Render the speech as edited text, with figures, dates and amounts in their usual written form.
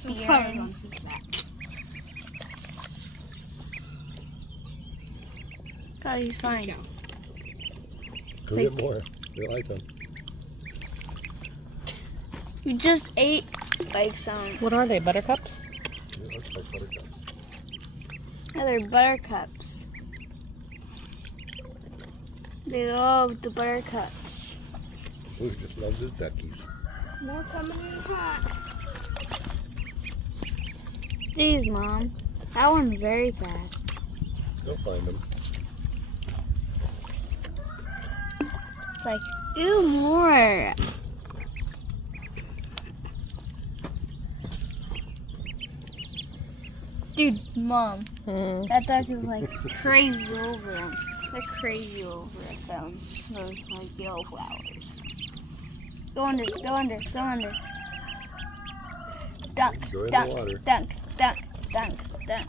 Some flowers on his back. God, he's fine. Go get more. You like them. You just ate like some. What are they, buttercups? It looks like buttercup. Yeah, they're buttercups. They love the buttercups. Luke just loves his duckies. More coming in the pot. Jeez, Mom. That one's very fast. Go find them. It's like, ew, more. Dude, Mom, that duck is like crazy over him. They're crazy over those like yellow flowers. Go under, go under, go under. Dunk, Go in the dunk, water. dunk, dunk, dunk, dunk.